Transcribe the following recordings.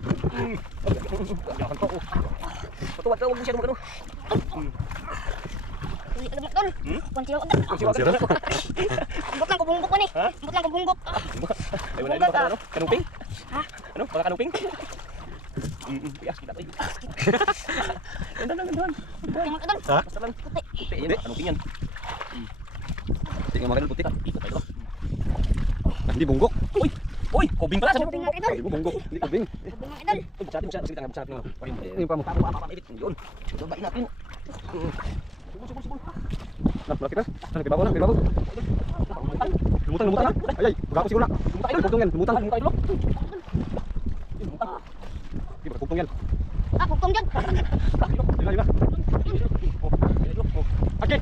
Jangan po. Patuwad ka, huwag mo siya naman ano. Uli agad mga idol. Kunti lang agad. Sira. Ambot lang kubunggok man eh. Ha? Ambot lang kubunggok. Ay wala din baka ano? Kanuping? Ha? Ano? Baka kanuping? Piyas kita tayo. Gandan. Kunti mga idol. Ha? Basta lang. Puti. Puti yan, kanuping yan. Tingnan mga kanil puti ka. Ikot tayo. Hindi bunggok. Uy, kubing pala. Sabi Kubing mga idol. Ay, bunggok. Hindi kubing. Kubing mga idol. Uy, sa atin. Ayun pa mo. Ipit. Yun. Babain natin. Subol. Malapit na. Kibabaw na. Lumutan na. Ay, baka ko siguro na. Lumutan. Di ba kugtong yan? Ah, kugtong dyan. Lima. Okay.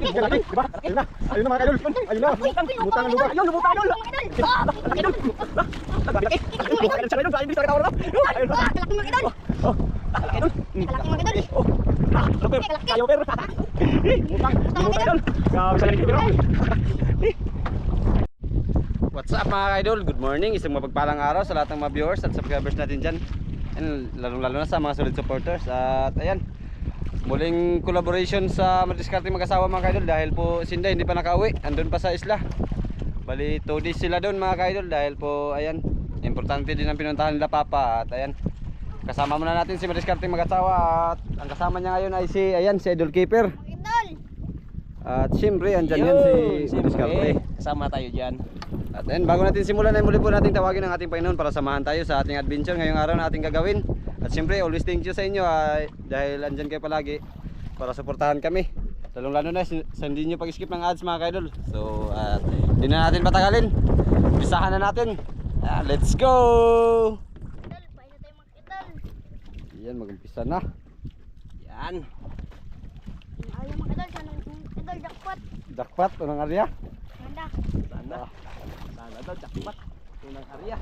Diba? Ayun na mga kaidol. Ayun na. Lumutan ang lupa. Ayun, lumutan ang lupa. Laki. Kalaki mga idol. Kalaki mga idol. Ayaw pero. What's up mga idol? Good morning. Isang mapagpalang araw sa lahat ng mga viewers at subscribers natin dyan. Lalo na sa mga solid supporters. At ayan, muling collaboration sa Madiscarte mag-asawa mga kaidol. Dahil po si Inday hindi pa nakauwi, andun pa sa isla. Bali 2 days sila doon mga kaidol. Dahil po ayan, importante din ang pinuntahan nila Papa. At ayan, kasama muna natin si Madiscarte mag-asawa. At ang kasama niya ngayon ay si Idol Keeper. Idol. At siyempre andyan yan si Madiscarte. Kasama tayo dyan. At ayan, bago natin simulan ay muli po nating tawagin ang ating Panginoon para samahan tayo sa ating adventure ngayong araw na ating gagawin. At siyempre always thank you sa inyo dahil andyan kayo palagi para suportahan kami. Lalong lalo na sa hindi nyo pag-skip ng ads mga kaidol. So at hindi na natin patagalin, umpisahan na natin. Let's go! Idol, paano tayo mga idol? Yan, mag-umpisa na. Yan. Ayaw mga idol, sana idol jackpot. Jackpot, unang area. Ganda. Sana daw, jackpot. Unang area.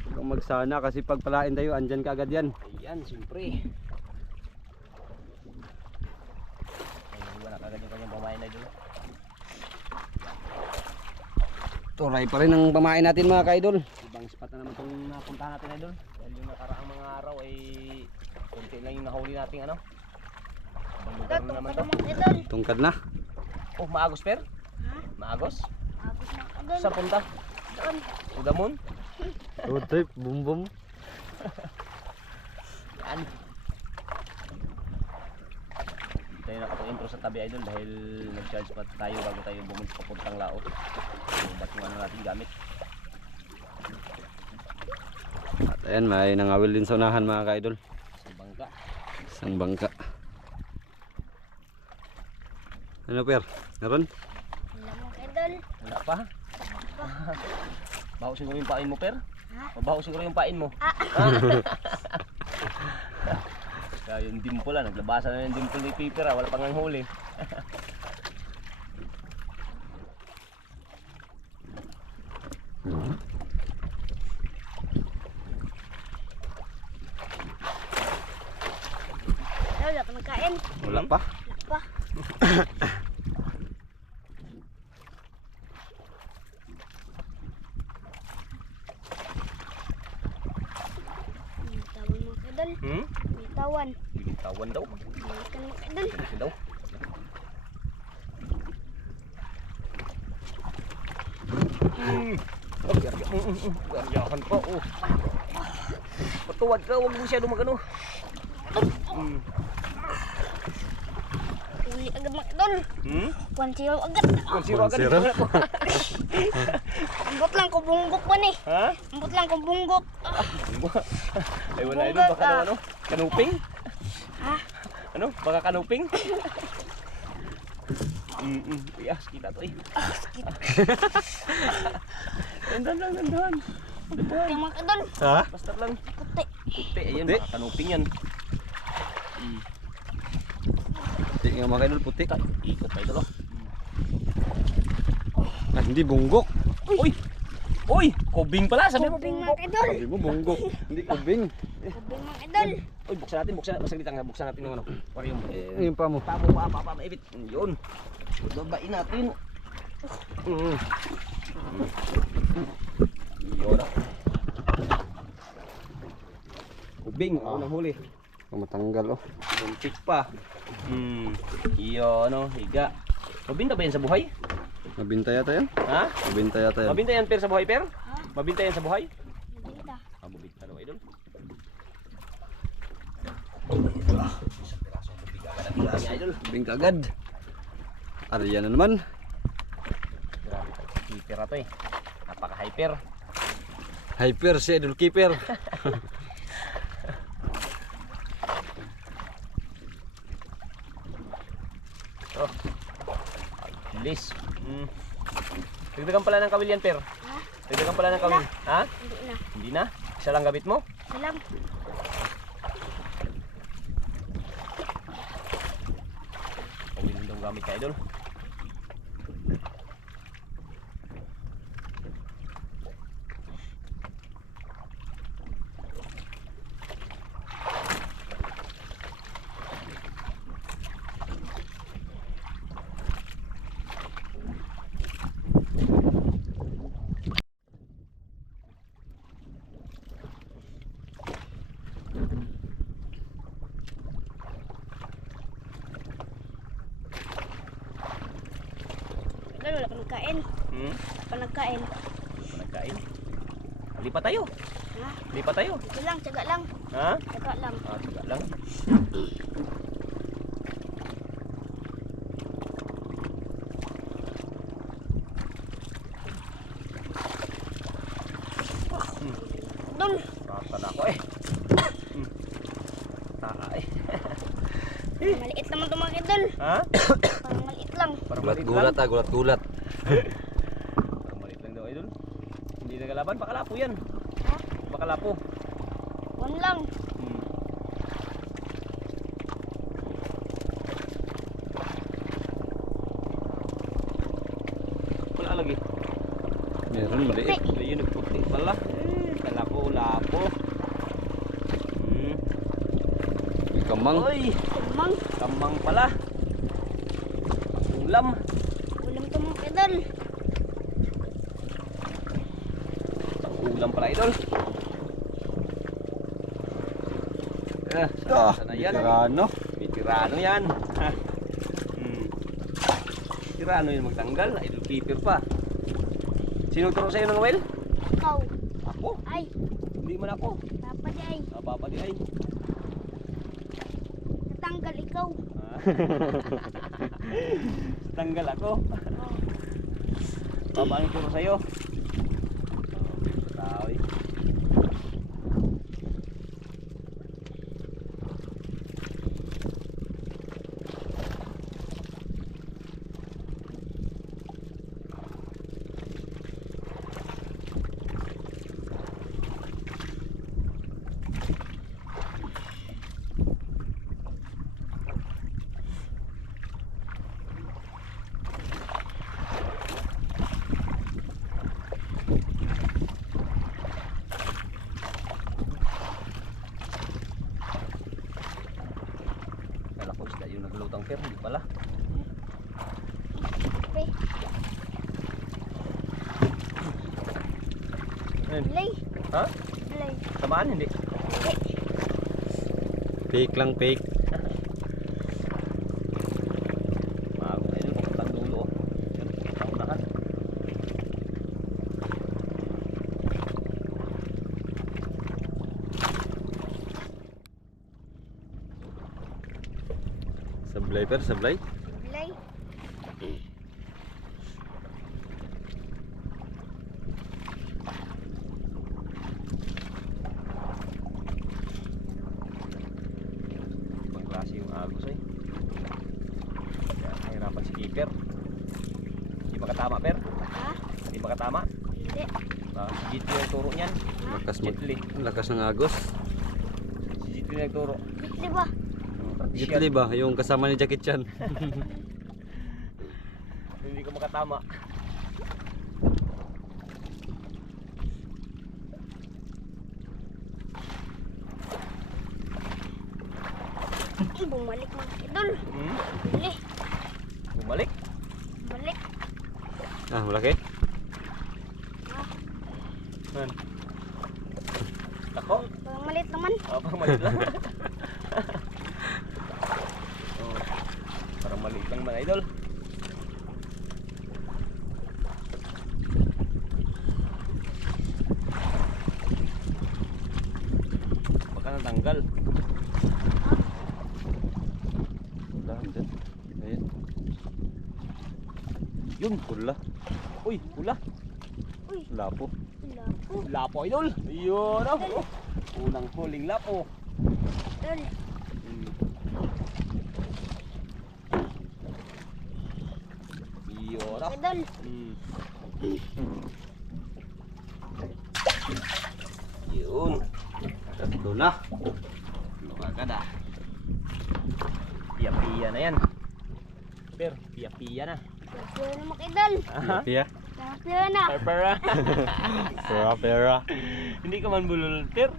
Huwag kang magsana kasi pag palain tayo, andyan ka agad yan. Ayan, siyempre. Ay, wala kagad yung kanyang pamain na doon. Turay pa rin ang pamain natin mga kaidol. Ibang spot na naman itong napuntahan natin na doon. Dahil yung nakaraang mga araw ay konti lang yung nahuli nating ano. Ibang lugar na naman to. Mga idol. Tungkad na. Oh, maagos per? Ha? Maagos? Agos mga idol. Sa punta? Doon. Udamon? Road trip, boom boom. Yan. Hindi tayo nakapag-intro sa tabi idol dahil nag-charge pa tayo bago tayo bumalik papuntang laot. So, ba't yung ano natin gamit? At ayan, may nangawil din sa unahan mga kaidol. Sa bangka. Isang bangka. Ano per? Meron? Wala mga idol. Wala pa? Baho siguro yung pain mo per? Ha? Mabaho siguro yung pain mo. Ah. Kaya yung dimple naglabasan na yung dimple ni Peter wala pang ang huli. Wala pa nagkain. Wala pa. Pa. Bitawan mga idol. Bitawan. Bibitawan daw. Balikan mga idol. Ganito daw. Garyahan pa oh. Patuwad ka, huwag masyado magano. Uli agad mga idol. 1-0 agad. Zero agad. Ambot lang kubunggok man eh. Ha? Ambot lang kubunggok. Ay wala ito, baka daw ano? Kanuping? Ha? Ano? Baka kanuping? Yes, kita to eh. Dandan. Puti mga idol. Ha? Basta lang. Puti. Puti, ayan, Puti. baka kanuping yan. Puti nga mga kaidol, puti. Ikot tayo dalo. Ah, hindi bunggok. Uy! Uy! Kubing pala, sabi mo Kubing mga idol. Sabi mo bunggok, hindi kubing. Kubing mga idol. Uy, buksan natin, buksan natin yung ano. Aquarium. Ayun pa mo. Pa, maibit. Yun. Babain natin. Yun. Bing, unang huli. Matanggal oh. Muntik pa. Iyo, ano, higa. Mabinta ba yan sa buhay? Mabinta yata yan? Ha? Mabinta yata yan. Mabinta yan, per, sa buhay, per? Ha? Mabinta yan sa buhay? Mabinta. Mabinta daw, idol. Isang pirasong mabiga ka na tira niya, idol. Bing agad. Ariyan na naman. Grabe, keeper na to eh. Napaka-hyper. Hyper si Idol Keeper. Oh. Bilis. Dagdagan pala ng kawil yan, per. Ha? Dagdagan pala ng kawil. Ha? Hindi na. Hindi na? Isa lang gamit mo? Salam. Kawil daw gamit ka, idol. Idol, wala pa nagkain. Wala pa nagkain. Nagkain. Lipat tayo. Ha? Lipat tayo. Ito lang, tsaga lang. Ha? Tsaga lang. Tiga lang. Idol. Rata na ako eh. Taka eh. Maliit naman ito mga idol. Ha? Parang maliit lang. Parang Gulat maliit gulat lang. ah, gulat gulat. Parang maliit lang daw, idol. Hindi nagalaban. Bakalapo yan. Ha? Bakalapo. One lang. Wala lagi. Meron maliit. Ayun, nagputi pala. Kalapo, lapo. May kamang. Oy, Mang, kamang pala. Ulam. ulam ito mga idol. Ulam pala, idol. Sana yan. Tirano. Tirano yan. Tirano yun magtanggal. Idol keeper pa. Sino turo sa'yo ng well? Ikaw. Ako. Ay, Hindi man ako. dapat ay. Papa di ay. Natanggal ikaw. Tanggal ako. Oh. Papa ang turo sa'yo. Tao eh. Kala ko isda yung naglutang pero hindi pala. Pe, Ayun. bilay. Ha? Bilay. Tamaan hindi? Hindi. Fake lang fake. Bago na yun, papuntang dulo. Yun, paunahan. Sablay per, sablay. Bilay. Ibang klase yung agos eh. Kaya nahirapan si keeper. Hindi makatama per. Ha? Hindi makatama. Hindi. Si GT yung turo niyan. Lakas mag Gitli. lakas ng agos. Si GT na nagturo. Bitli ba? Gitli ba yung kasama ni Jackie Chan? Hindi ko makatama. Bumalik mga idol. Bili. Bumalik. Bumalik. Ah, malaki. Man. Ako? Parang maliit naman. Parang maliit lang. Oh, parang maliit lang man, idol. Baka natanggal. Wala, andyan. Ayan. Yun, pula. Uy, pula. Uy, Lapo. lapo. Lapo, idol. Ayun, oh. Unang huling lapo. Idol. Ayun, oh. Idol. Yun. Tatlo na. Ano agad ah. Piya-piya na yan. Per, piya-piya na. Pera na mga idol. Pia. Pera na. Pera. Pera, pera. Hindi ka man bulol, Per.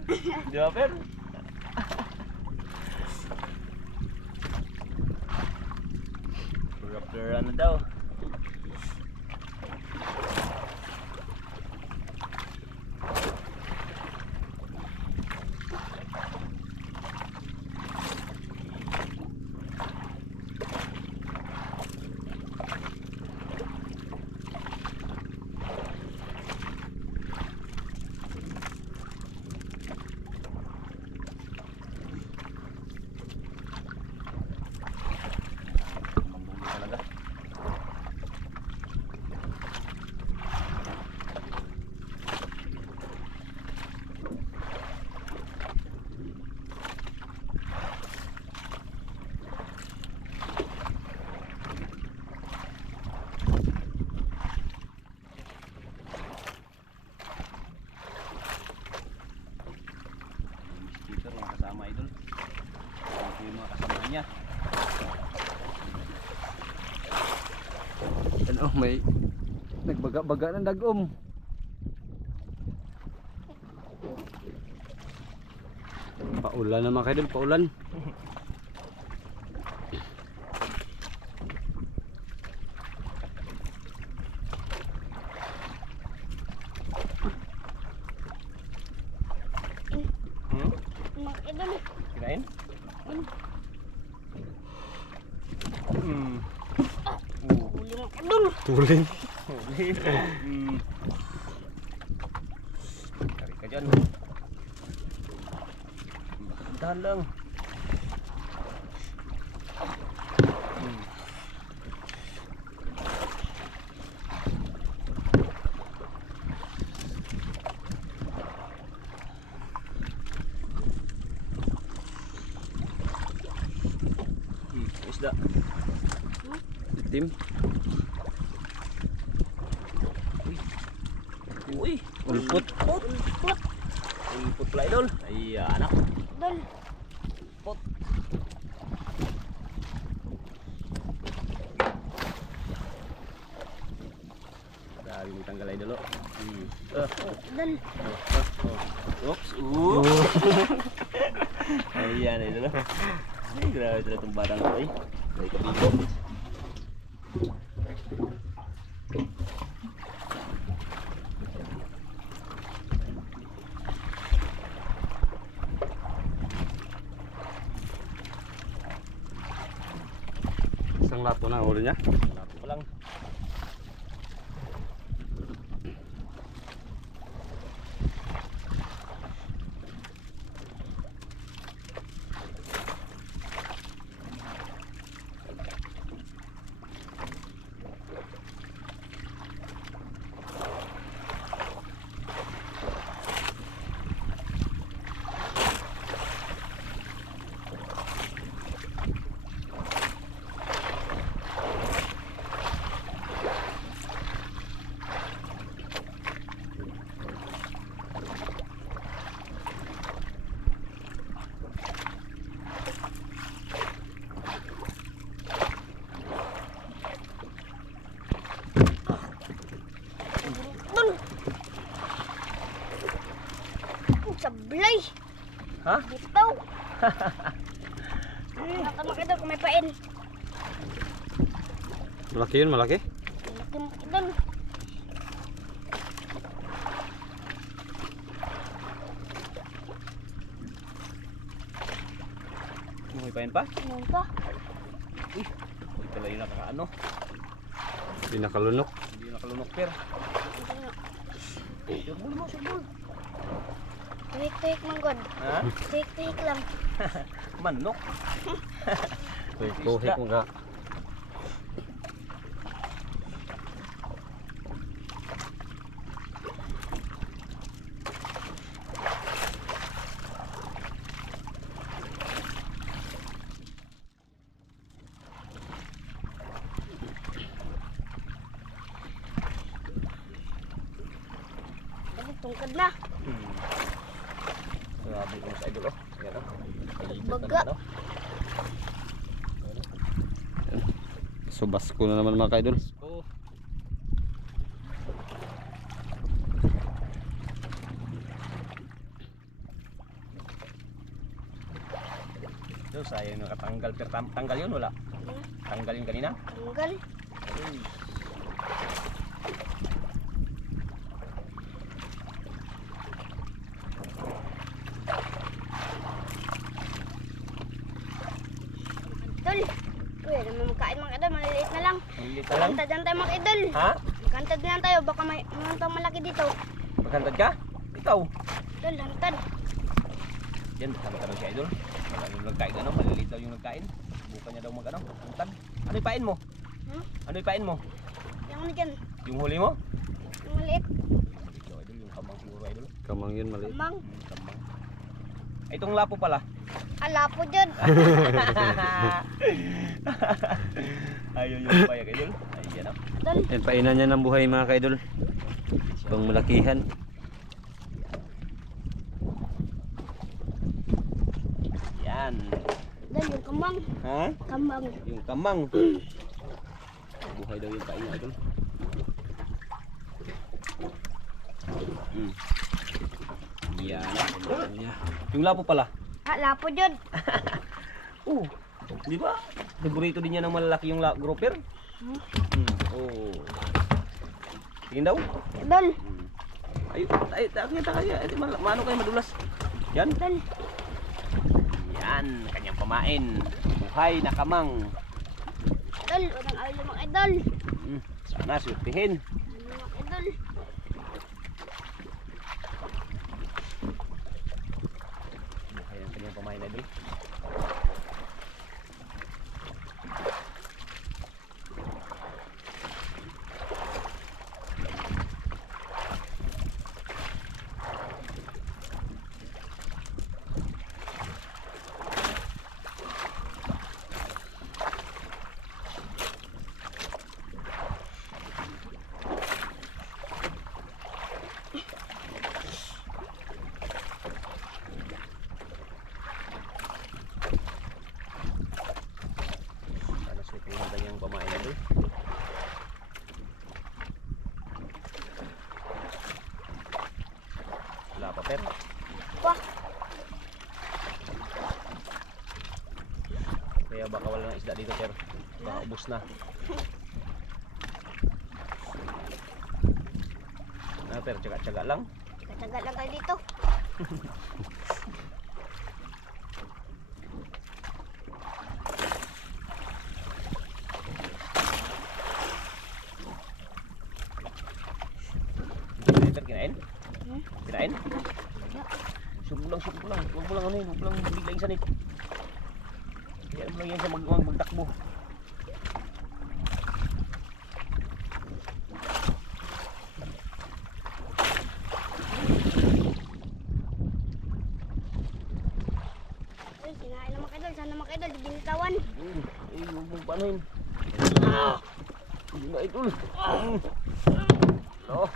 Di ba, Per? Pera na daw. Talaga. Sticker mga kasama, idol. Ito yung mga kasama niya. Ano, may nagbaga-baga ng dagom. Paulan naman kayo dun, paulan. Mga idol. Kirain? Huli mga idol. Tuling. Tarik ka dyan. Dahan lang. Isda. Itim. Uy, Ulpot. Put. ulpot pala, idol. Ayan, anak. Idol. Pot. Dahil may tanggal, idol. Idol. Oops. Ayan, idol. Ay, grabe talaga itong batang ko, eh. Ay, kabigo. Isang lapo na ang ulo niya. Lapo pa lang. Sablay. Ha? Bitaw. Nakaka mga idol kung may pain. Malaki yun, malaki. Malaki mga idol. May pain pa? Ano pa? Uy, pala yung nakakaano. Hindi nakalunok. Hindi yung nakalunok, per. Ito nga. Surbol mo, surbol. Tuhik-tuhik manggod. Ha? Tuhik-tuhik lang. Manok. Tuhik mo ka. Ano, tungkad na. Grabe yung sa idol, oh. Ayan, oh. Malibot na Baga. naman, oh. Subas ko na naman mga kaidol. Oh. Yo, sayang nakatanggal, pero tanggal yun, wala? Tanggal yun kanina? Tunggal. Uy. Idol. Uy, alam mo magkain mga idol. Maliliit na lang. Maliliit na lang. Kantad lang tayo mga idol. Ha? Kantad na lang tayo. Baka may pang malaki dito. Maghantad ka? Ikaw? Idol, hantad. Yan, tama-tama si idol. Wala yung nagkain, ano? Maliliit daw yung nagkain. Bukan niya daw mag-ano, hantad. Ano ipain mo? Hmm? Ano ipain mo? Yung ano dyan. Yung huli mo? Yung maliit. Ito, idol, yung kamang siguro, idol. Kamang yun mali. Kamang. Kamang. Ay, itong lapo pala. Ala po dyan. Ayaw yung payak, idol. Ayan, oh. Idol. Yan, painan niya ng buhay mga kaidol. Pang malakihan. Yan. Idol, yung kamang. Ha? Kamang. Yung kamang. Buhay daw yung pain, idol. Yan. Yung lapo pala. Ala po dyan. Di ba? Favorito din niya ng malalaki yung grouper. Oh. Tingin daw. Idol. Ay, kita kaya. Mano kayo madulas. Yan. Idol. Yan, kanyang pamain. Buhay na kamang. Idol, unang awil yung mga idol. Sana swertihin. Ano mga idol? Buhay ang kanyang pamain na idol. Sana swertihin ang kanyang pamain na idol. Wala pa pero. Wah, Kaya baka wala ng isda dito pero. Baka ubos na. Pero tsaga-tsaga lang. katagal lang tayo dito. Sir, kinain? Kinain? Subo lang. Huwag mo lang ano yun. Huwag mo lang bigla yung sanit. Kaya mo lang yan sa magtakbo. Ay, kinain na mga idol. Sana mga idol, di binitawan. Eh, huwag mong paano yun. Hindi na idol. No.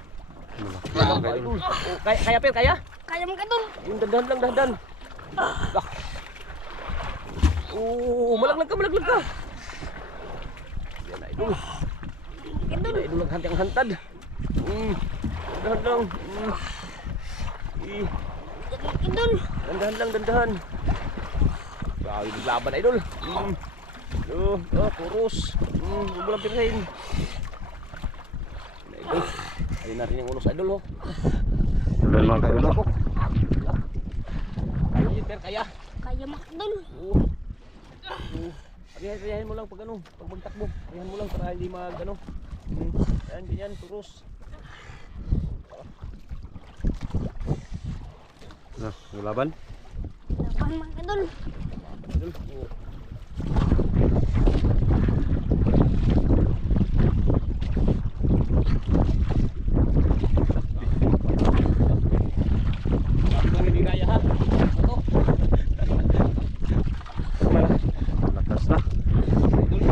Mga kaidol. Idol. Oh, kaya per, kaya? Kaya mga idol. Yung dandan lang, dandan. Oh, malaglag ka. Yan na idol. Idol. Yan na idol, naghantang-hantad. Dandan lang. Idol. Dandahan. Grabe, naglaban idol. Puros. Huwag mo lang pirahin. Idol. Ayun natin yung unos idol, oh. Yan mga kaidol. Kaya yun, per, kaya. Kaya mga idol. Oh. Ayahin mo lang pag ano, pag magtakbo. Ayahin mo lang para hindi mag ano. Ayan, ganyan, turos. Yung laban. Laban mga idol. Idol. Oo. Bakit hindi kaya ha? Ito. Lakas na. Idol.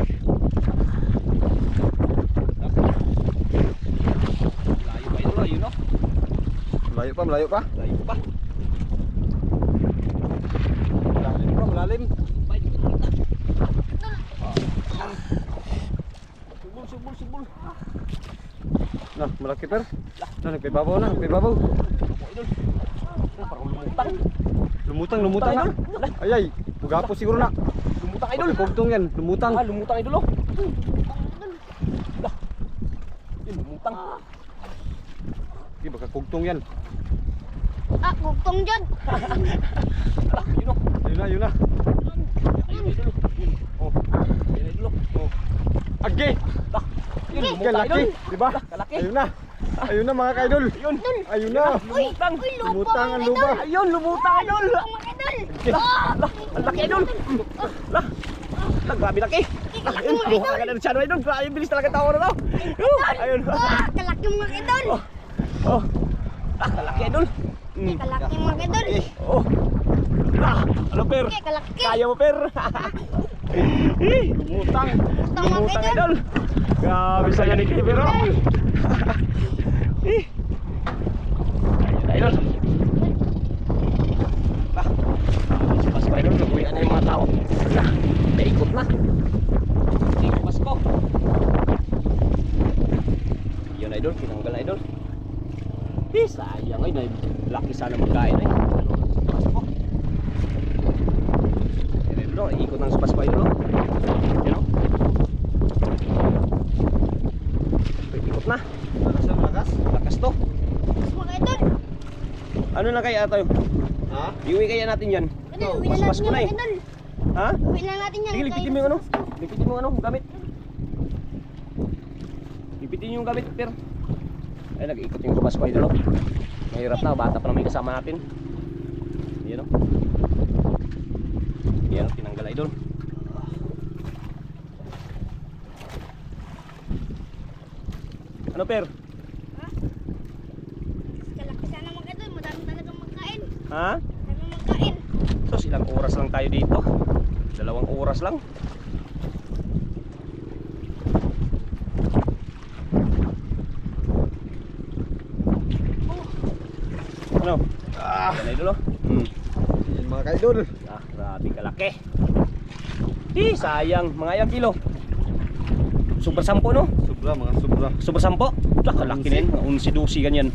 Layo pa idol, ayun no? Malayo pa, malayo pa. Layo pa. Malalim bro, malalim. Bay, kita. Subul, subul, subul. Nah, malaki per. Nah, nagpibabaw na, nagpibabaw. Opo, idol. Parang lumutang. Lumutang, lumutang na. Ay ay, pugapo siguro na. Lumutang idol. Kugtong yan, lumutang. Ah, lumutang idol oh. Lah. Yun, lumutang. Di baka kugtong yan. Ah, gugtong dyan. Lah, yun oh. Ayun na, ayun na. Ayun idol oh. Yun. Oh. Ayun idol oh. Oh. Agi! Lah. Yun, Agi, lumutang laki, idol. di ba? Lah, kalaki. Ayun na. Ayun na mga kaidol. Yun. Ayun na. Lumutang. Uy, lupa Lumutang ang mga luba. idol. Ayun, lumutang idol. Lupa mga idol. Lah, ang laki idol. Lah. Lah, grabe laki. Lah, yun, luha ka na rin siya idol. Grabe, bilis talaga tawa na daw. Ayun. Ah, kalaki mga idol. Oh. Oh. Ah, kalaki idol. Kalaki mga idol. Oh. Ah, ano per? Okay, kalaki. Kaya mo per. Lumutang. Lumutang idol. Grabe sa yan ni pero. Ayun idol. Ah. Pas pa idol, nabuyan na yung mga tao. Ah, naikot na. Ikot Pasko. Yun idol, pinanggal na idol. Sayang ay, laki sana magkain eh. Pasko. Yan idol, ikot ng Pasko idol. Yan o. Ikot na. Lakas na, lakas. Lakas to. Mga idol. Ano na kaya tayo? Ha? Iuwi kaya natin yan. Idol, uwi na Pasko natin na yan eh. mga idol. Ha? Uwi na natin yan. Sige, lipitin mo yung ano. Lipitin mo yung ano, gamit. Lipitin yung gamit, per. Ay, nag-ikot yung Pasko idol. Oh. Mahirap na, bata pa naman yung kasama natin. Yan o. Yan, tinanggal idol. Ano, per? Kalaki sana mga idol. Madami talagang magkain. Ha? Madami magkain. So, ilang oras lang tayo dito? 2 oras lang. Ano? Yan idol oh. Yan mga kaidol. Ah, grabe kalaki. Sayang. Mga ilang kilo? Super 10 no? Sobra mga sobra. Super 10? Ah, kalaki na yun. 11-12 ganyan.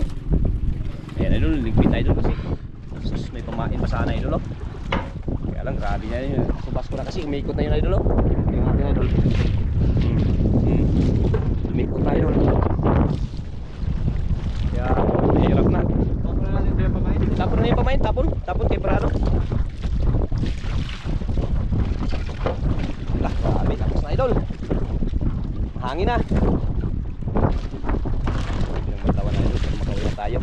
Ayan idol, ligpit idol kasi. Sus, may pamain pa sana idol oh. Kaya lang, grabe na yun. Subas ko na kasi, umikot na yun idol oh. Yung ating idol. Umikot na idol. Kaya, mahirap na. Tapos na natin ito yung pamain. Tapon na yung pamain, tapon. Tapon kay Prado. Lah, grabe, tapos na idol. Hangin na. Pinagmatawa na idol, para makauwi na tayo.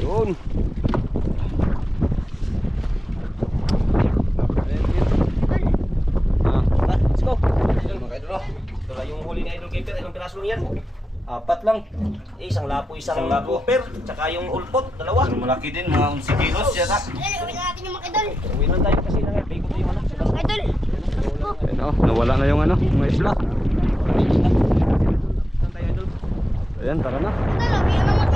Yun. Ah, Let's go. yan mga kaidol. Ito lang yung huli na idol kay Per. Ilang piraso lang yan? 4 lang. Isang lapo, isang Isang lapo. Per. Tsaka yung ulpot, 2. Malaki din, mga 11 kilos yata. Idol, uwi na natin yung mga idol. Uwi lang tayo kasi na nga. Ikot yung ano. Mga idol. Ayun oh, nawala na yung ano, mga isla. Saan tayo idol? Ayan, tara na. Idol, uwi na mga